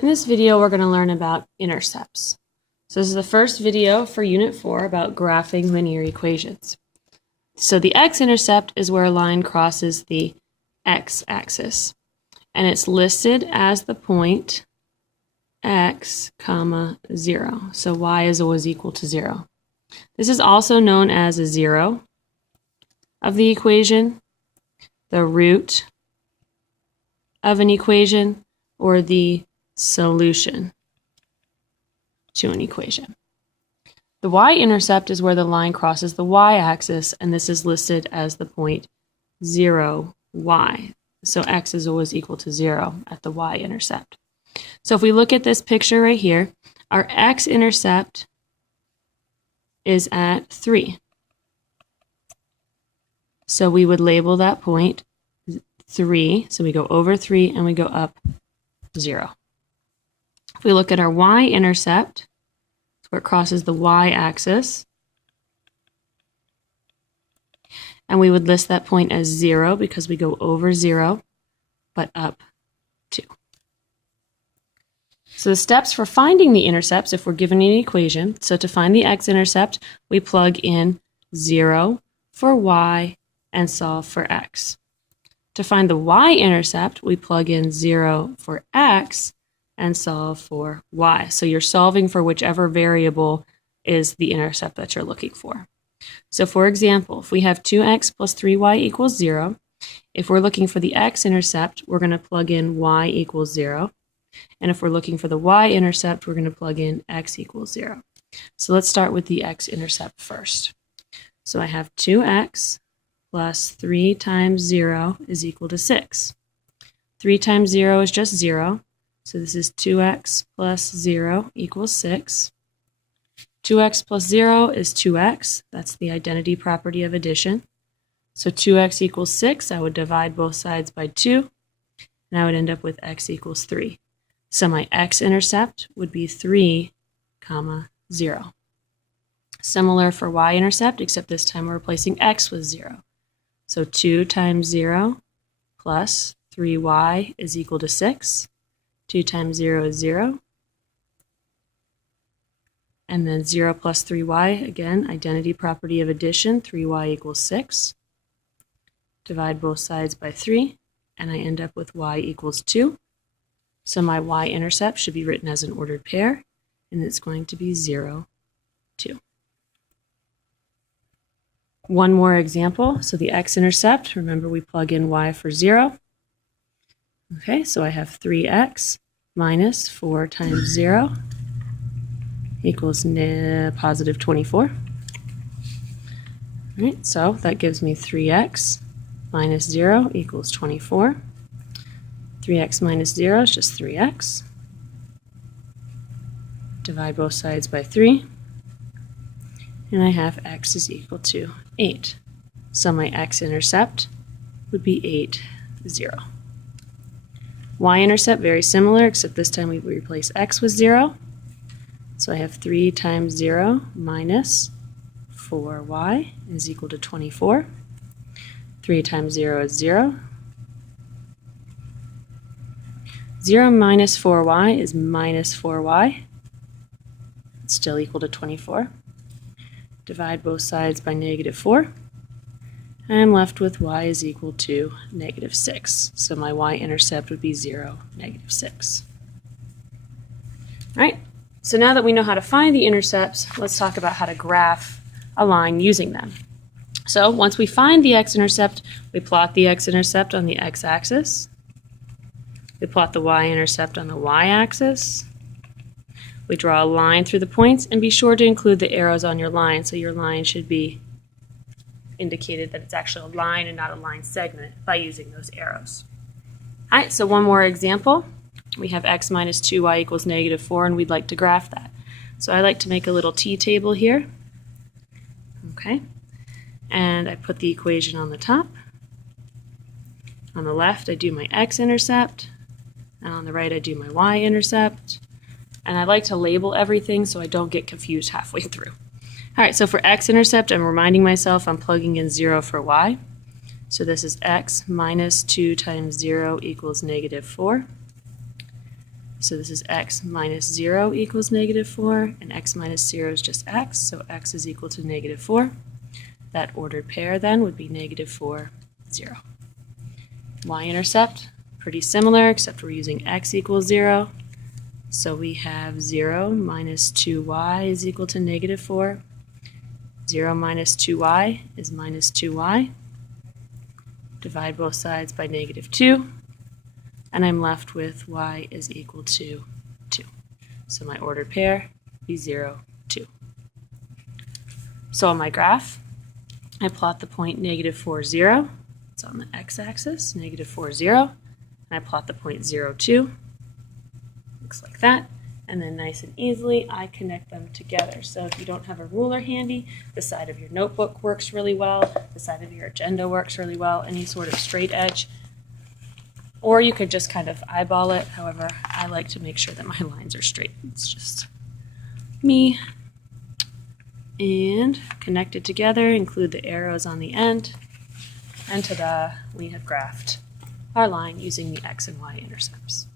In this video, we're going to learn about intercepts. So this is the first video for Unit 4 about graphing linear equations. So the x-intercept is where a line crosses the x-axis, and it's listed as the point x, 0. So y is always equal to 0. This is also known as a zero of the equation, the root of an equation, or the solution to an equation. The y-intercept is where the line crosses the y-axis, and this is listed as the point 0, y. So x is always equal to 0 at the y-intercept. So if we look at this picture right here, our x-intercept is at 3. So we would label that point 3. So we go over 3 and we go up 0. If we look at our y-intercept, where it crosses the y-axis, and we would list that point as 0 because we go over 0, but up 2. So the steps for finding the intercepts, if we're given an equation, so to find the x-intercept, we plug in 0 for y and solve for x. To find the y-intercept, we plug in 0 for x and solve for y. So you're solving for whichever variable is the intercept that you're looking for. So for example, if we have 2x plus 3y equals 0, if we're looking for the x-intercept, we're going to plug in y equals 0. And if we're looking for the y-intercept, we're going to plug in x equals 0. So let's start with the x-intercept first. So I have 2x plus 3 times 0 is equal to 6. 3 times 0 is just 0. So this is 2x plus 0 equals 6. 2x plus 0 is 2x. That's the identity property of addition. So 2x equals 6. I would divide both sides by 2, and I would end up with x equals 3. So my x-intercept would be 3, 0. Similar for y-intercept, except this time we're replacing x with 0. So 2 times 0 plus 3y is equal to 6. 2 times 0 is 0. And then 0 plus 3y, again, identity property of addition, 3y equals 6. Divide both sides by 3, and I end up with y equals 2. So my y-intercept should be written as an ordered pair, and it's going to be 0, 2. One more example. So the x-intercept, remember we plug in y for 0. Okay, so I have 3x minus 4 times 0 equals positive 24. All right, so that gives me 3x minus 0 equals 24. 3x minus 0 is just 3x. Divide both sides by 3. And I have x is equal to 8. So my x-intercept would be 8, 0. Y-intercept, very similar, except this time we replace x with 0. So I have 3 times 0 minus 4y is equal to 24. 3 times 0 is 0. 0 minus 4y is minus 4y. It's still equal to 24. Divide both sides by negative 4. And I'm left with y is equal to negative 6. So my y-intercept would be 0, negative 6. All right, so now that we know how to find the intercepts, let's talk about how to graph a line using them. So once we find the x-intercept, we plot the x-intercept on the x-axis. We plot the y-intercept on the y-axis. We draw a line through the points, and be sure to include the arrows on your line, so your line should be indicated that it's actually a line and not a line segment by using those arrows. All right, so one more example. We have x minus 2y equals negative 4, and we'd like to graph that. So I like to make a little t-table here. Okay, and I put the equation on the top. On the left, I do my x-intercept, and on the right, I do my y-intercept. And I like to label everything so I don't get confused halfway through. All right, so for x-intercept, I'm reminding myself I'm plugging in 0 for y. So this is x minus 2 times 0 equals negative 4. So this is x minus 0 equals negative 4, and x minus 0 is just x, so x is equal to negative 4. That ordered pair then would be negative 4, 0. Y-intercept, pretty similar, except we're using x equals 0. So we have 0 minus 2y is equal to negative 4. 0 minus 2y is minus 2y. Divide both sides by negative 2. And I'm left with y is equal to 2. So my ordered pair be 0, 2. So on my graph, I plot the point negative 4, 0. It's on the x-axis, negative 4, 0. And I plot the point 0, 2. Looks like that. And then nice and easily, I connect them together. So if you don't have a ruler handy, the side of your notebook works really well. The side of your agenda works really well. Any sort of straight edge. Or you could just kind of eyeball it. However, I like to make sure that my lines are straight. It's just me. And connect it together, include the arrows on the end. And ta-da, we have graphed our line using the x and y intercepts.